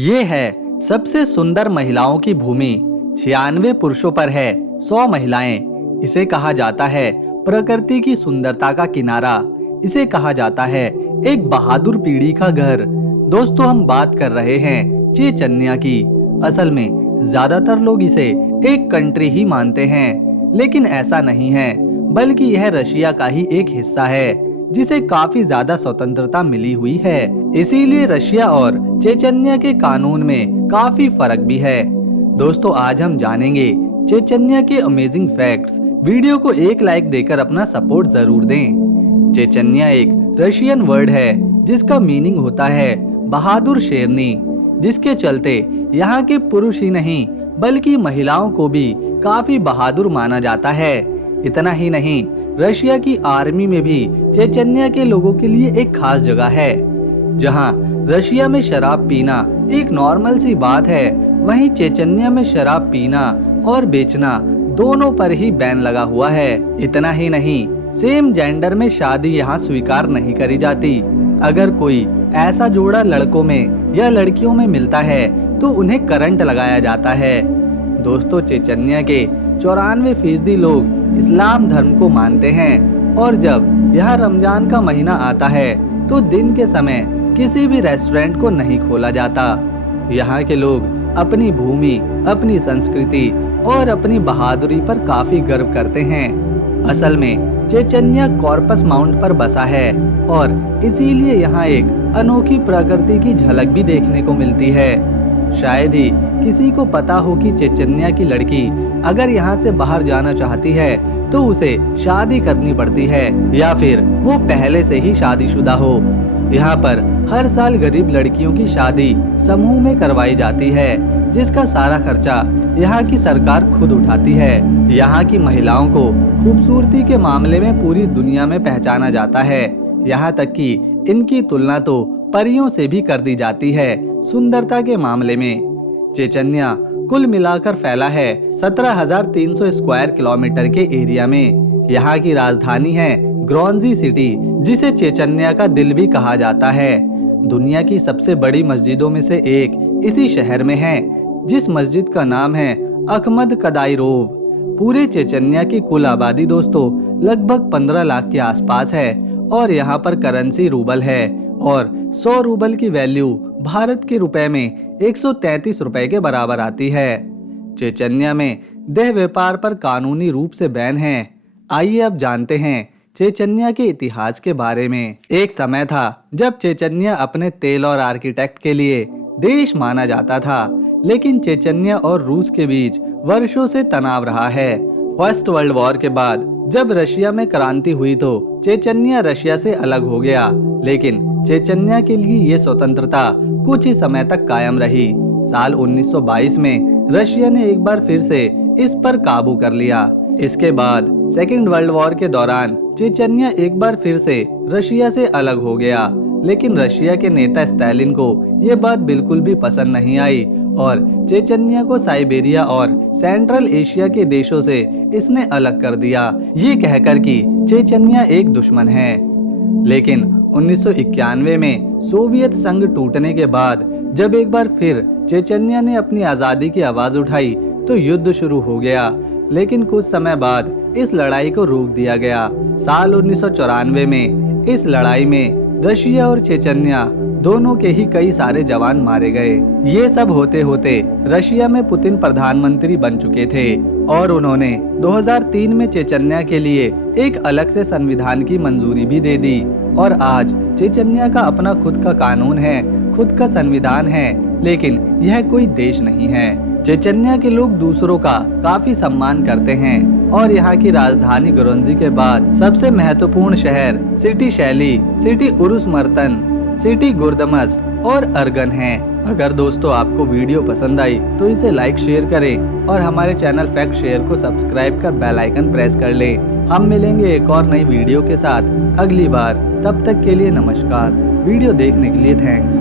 ये है सबसे सुंदर महिलाओं की भूमि। 96 पुरुषों पर है 100 महिलाएं। इसे कहा जाता है प्रकृति की सुंदरता का किनारा। इसे कहा जाता है एक बहादुर पीढ़ी का घर। दोस्तों, हम बात कर रहे हैं चेचन्या की। असल में ज्यादातर लोग इसे एक कंट्री ही मानते हैं, लेकिन ऐसा नहीं है, बल्कि यह रशिया का ही एक हिस्सा है जिसे काफी ज्यादा स्वतंत्रता मिली हुई है। इसीलिए रशिया और चेचन्या के कानून में काफी फर्क भी है। दोस्तों, आज हम जानेंगे चेचन्या के अमेजिंग फैक्ट्स। वीडियो को एक लाइक देकर अपना सपोर्ट जरूर दें। चेचन्या एक रशियन वर्ड है जिसका मीनिंग होता है बहादुर शेरनी, जिसके चलते यहाँ के पुरुष ही नहीं बल्कि महिलाओं को भी काफी बहादुर माना जाता है। इतना ही नहीं, रशिया की आर्मी में भी चेचन्या के लोगों के लिए एक खास जगह है। जहां रशिया में शराब पीना एक नॉर्मल सी बात है, वहीं चेचन्या में शराब पीना और बेचना दोनों पर ही बैन लगा हुआ है। इतना ही नहीं, सेम जेंडर में शादी यहाँ स्वीकार नहीं करी जाती। अगर कोई ऐसा जोड़ा लड़कों में या लड़कियों में मिलता है तो उन्हें करंट लगाया जाता है। दोस्तों, चेचन्या के 94% लोग इस्लाम धर्म को मानते हैं और जब यहाँ रमजान का महीना आता है तो दिन के समय किसी भी रेस्टोरेंट को नहीं खोला जाता। यहाँ के लोग अपनी भूमि, अपनी संस्कृति और अपनी बहादुरी पर काफी गर्व करते हैं। असल में चेचन्या कॉर्पस माउंट पर बसा है और इसीलिए यहाँ एक अनोखी प्रकृति की झलक भी देखने को मिलती है। शायद ही किसी को पता हो कि चेचन्या की लड़की अगर यहाँ से बाहर जाना चाहती है तो उसे शादी करनी पड़ती है या फिर वो पहले से ही शादीशुदा हो। यहाँ पर हर साल गरीब लड़कियों की शादी समूह में करवाई जाती है, जिसका सारा खर्चा यहाँ की सरकार खुद उठाती है। यहाँ की महिलाओं को खूबसूरती के मामले में पूरी दुनिया में पहचाना जाता है। यहाँ तक कि इनकी तुलना तो परियों से भी कर दी जाती है सुंदरता के मामले में। चेचन्या कुल मिलाकर फैला है 17,300 स्क्वायर किलोमीटर के एरिया में। यहाँ की राजधानी है ग्रोनजी सिटी, जिसे चेचन्या का दिल भी कहा जाता है। दुनिया की सबसे बड़ी मस्जिदों में से एक इसी शहर में है, जिस मस्जिद का नाम है अखमद कदाइरोव। पूरे चेचन्या की कुल आबादी दोस्तों लगभग 15 लाख के आसपास है और यहाँ पर करेंसी रूबल है और 100 रूबल की वैल्यू भारत के रुपए में 133 रुपए के बराबर आती है। चेचन्या में देह व्यापार पर कानूनी रूप से बैन है। आइए अब जानते हैं चेचन्या के इतिहास के बारे में। एक समय था जब चेचन्या अपने तेल और आर्किटेक्ट के लिए देश माना जाता था, लेकिन चेचन्या और रूस के बीच वर्षों से तनाव रहा है। फर्स्ट वर्ल्ड वॉर के बाद जब रशिया में क्रांति हुई तो चेचन्या रशिया से अलग हो गया, लेकिन चेचन्या के लिए ये स्वतंत्रता कुछ ही समय तक कायम रही। साल 1922 में रशिया ने एक बार फिर से इस पर काबू कर लिया। इसके बाद सेकेंड वर्ल्ड वॉर के दौरान चेचन्या एक बार फिर से रशिया से अलग हो गया, लेकिन रशिया के नेता स्टालिन को ये बात बिल्कुल भी पसंद नहीं आई और चेचन्या को साइबेरिया और सेंट्रल एशिया के देशों से इसने अलग कर दिया, ये कहकर कि चेचन्या एक दुश्मन है। लेकिन 1991 में सोवियत संघ टूटने के बाद जब एक बार फिर चेचन्या ने अपनी आजादी की आवाज उठाई तो युद्ध शुरू हो गया, लेकिन कुछ समय बाद इस लड़ाई को रोक दिया गया। साल 1994 में इस लड़ाई में रशिया और चेचन्या दोनों के ही कई सारे जवान मारे गए। ये सब होते होते रशिया में पुतिन प्रधानमंत्री बन चुके थे और उन्होंने 2003 में चेचन्या के लिए एक अलग से संविधान की मंजूरी भी दे दी और आज चेचन्या का अपना खुद का कानून है, खुद का संविधान है, लेकिन यह कोई देश नहीं है। चेचन्या के लोग दूसरों का काफी सम्मान करते हैं और यहाँ की राजधानी ग्रोनजी के बाद सबसे महत्वपूर्ण शहर सिटी शैली, सिटी उरुसमर्तन, सिटी गुर्दमस और अर्गन है। अगर दोस्तों आपको वीडियो पसंद आई तो इसे लाइक शेयर करें और हमारे चैनल फैक्ट शेयर को सब्सक्राइब कर बेल आइकन प्रेस कर लें। हम मिलेंगे एक और नई वीडियो के साथ अगली बार। तब तक के लिए नमस्कार। वीडियो देखने के लिए थैंक्स।